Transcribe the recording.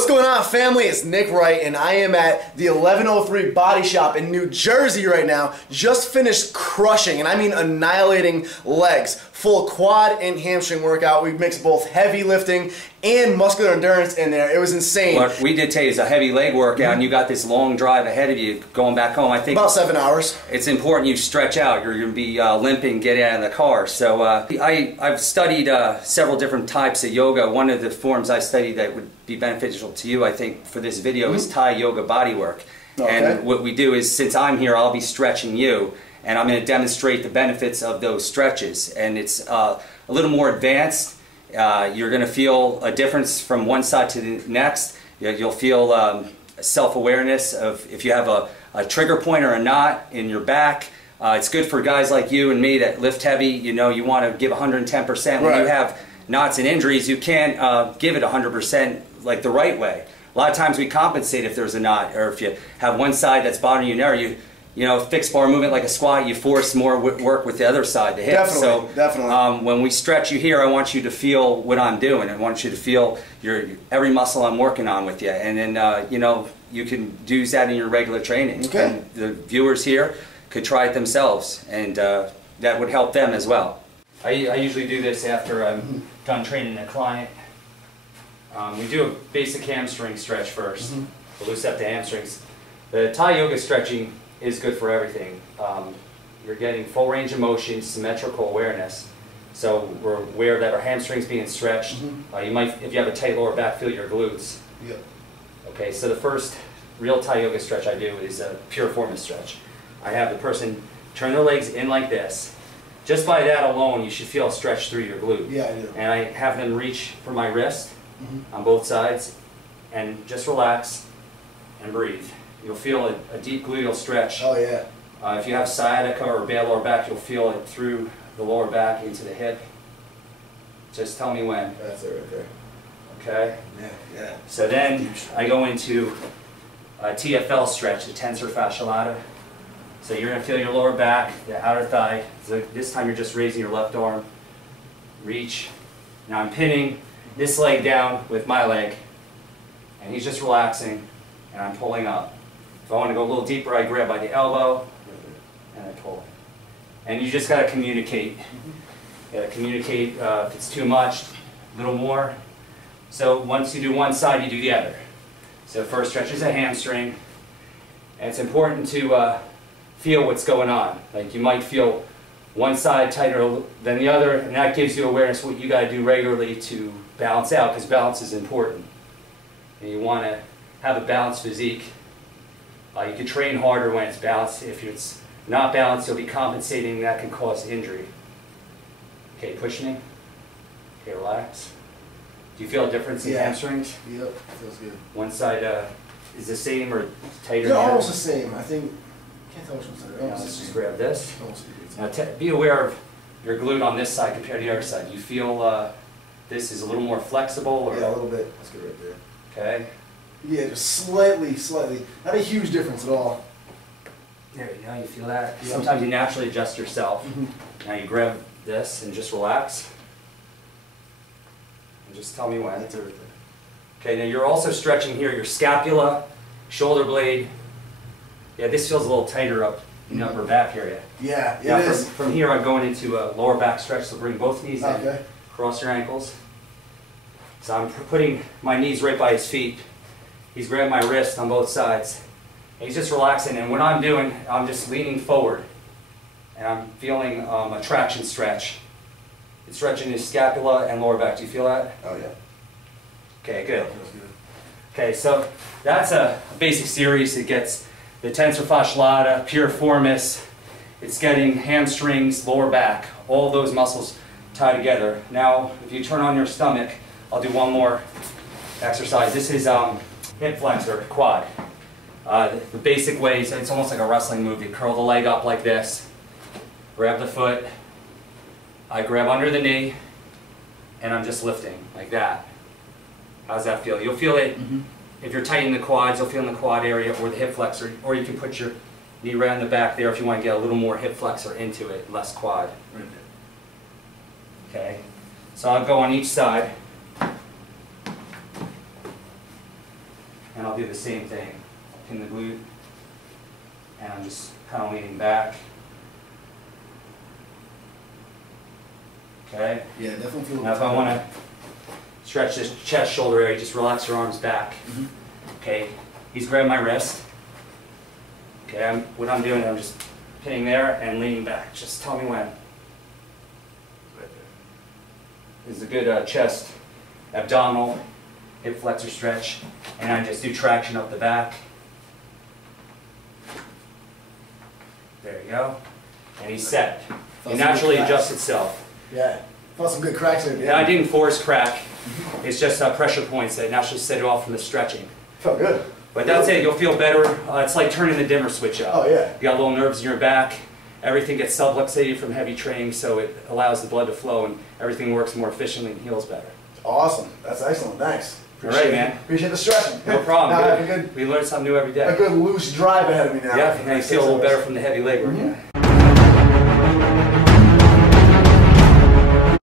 What's going on, family? It's Nick Wright, and I am at the 1103 Body Shop in New Jersey right now. Just finished crushing, and I mean annihilating legs. Full quad and hamstring workout. We mixed both heavy lifting and muscular endurance in there. It was insane. What we did today is a heavy leg workout, and you got this long drive ahead of you going back home. I think about 7 hours. It's important you stretch out. You're going to be limping getting out of the car. So I've studied several different types of yoga. One of the forms I studied that would be beneficial to you, I think, for this video is Thai yoga bodywork. Okay. And what we do is, since I'm here, I'll be stretching you, and I'm going to demonstrate the benefits of those stretches. And it's a little more advanced. You're going to feel a difference from one side to the next. You'll feel self-awareness of if you have a trigger point or a knot in your back. It's good for guys like you and me that lift heavy. You know, you want to give 110%. When you have knots and injuries, you can't give it 100% like the right way. A lot of times we compensate if there's a knot, or if you have one side that's bothering you now, you know, fixed bar movement like a squat, you force more work with the other side to hit. Definitely. When we stretch you here, I want you to feel what I'm doing. I want you to feel every muscle I'm working on with you. And then, you know, you can do that in your regular training. Okay. And the viewers here could try it themselves, and that would help them as well. I usually do this after I'm done training a client. We do a basic hamstring stretch first to loosen up the hamstrings. The Thai yoga stretching is good for everything. You're getting full range of motion, symmetrical awareness. So we're aware that our hamstrings being stretched. You might, if you have a tight lower back, feel your glutes. Yep. Okay, so the first real Thai yoga stretch I do is a pure formis stretch. I have the person turn their legs in like this. Just by that alone, you should feel a stretch through your glute. Yeah, I do. And I have them reach for my wrist on both sides, and just relax and breathe. You'll feel a deep gluteal stretch. Oh yeah. If you have sciatica or bad lower back, you'll feel it through the lower back into the hip. Just tell me when. That's it right there. Okay? Yeah. So then I go into a TFL stretch, the tensor fascia lata. So you're going to feel your lower back, the outer thigh. So this time you're just raising your left arm. Reach. Now I'm pinning this leg down with my leg, and he's just relaxing, and I'm pulling up. If I want to go a little deeper, I grab by the elbow, and I pull. And you just got to communicate. You got to communicate if it's too much, a little more. So once you do one side, you do the other. So first stretches a hamstring, and it's important to feel what's going on. Like you might feel one side tighter than the other, and that gives you awareness of what you got to do regularly to balance out, because balance is important. And you want to have a balanced physique. You can train harder when it's balanced. If it's not balanced, you'll be compensating, and that can cause injury. Okay, push me. Okay, relax. Do you feel a difference in hamstrings? Yep, feels good. One side is the same or tighter? They're almost the same. I think, can't tell which one's tighter. Let's just grab this. Now be aware of your glute on this side compared to the other side. You feel this is a little more flexible? Or? Yeah, a little bit. That's good right there. Okay. Yeah, just slightly. Not a huge difference at all. There you go, you feel that? Yeah. Sometimes you naturally adjust yourself. Now you grab this and just relax. And just tell me when. That's everything. Okay, now you're also stretching here your scapula, shoulder blade. Yeah, this feels a little tighter up in the upper back area. Yeah, now it is. From here, I'm going into a lower back stretch, so bring both knees in. Cross your ankles. So I'm putting my knees right by his feet. He's grabbing my wrist on both sides. And he's just relaxing, and what I'm doing, I'm just leaning forward. And I'm feeling a traction stretch. It's stretching his scapula and lower back. Do you feel that? Oh yeah. Okay, good. Okay, so that's a basic series. It gets the tensor fascia lata, pure formis. It's getting hamstrings, lower back, all those muscles tied together. Now, if you turn on your stomach, I'll do one more exercise. This is hip flexor, quad. The basic way, so it's almost like a wrestling move. You curl the leg up like this, grab the foot, I grab under the knee, and I'm just lifting like that. How's that feel? You'll feel it, if you're tightening the quads, you'll feel in the quad area or the hip flexor, or you can put your knee right in the back there if you want to get a little more hip flexor into it, less quad. Okay, so I'll go on each side. do the same thing. Pin the glute, and I'm just kind of leaning back. Okay? Yeah, definitely feel. Now if I want to stretch this chest shoulder area, just relax your arms back. Okay? He's grabbing my wrist. Okay, what I'm doing, I'm just pinning there and leaning back. Just tell me when. This is a good chest, abdominal, hip flexor stretch, and I just do traction up the back. There you go. And he's set. It naturally adjusts itself. Yeah, felt some good cracks there. Yeah, I didn't force crack. It's just pressure points that naturally set it off from the stretching. Felt good. But that's it, you'll feel better. It's like turning the dimmer switch up. Oh yeah. You got little nerves in your back. Everything gets subluxated from heavy training, so it allows the blood to flow and everything works more efficiently and heals better. Awesome. That's excellent. Thanks. All right, man. Appreciate the stretching. No problem. Now I have Good. We learn something new every day. a good loose drive ahead of me now. Yeah, and you feel a little better from the heavy leg work. Mm-hmm.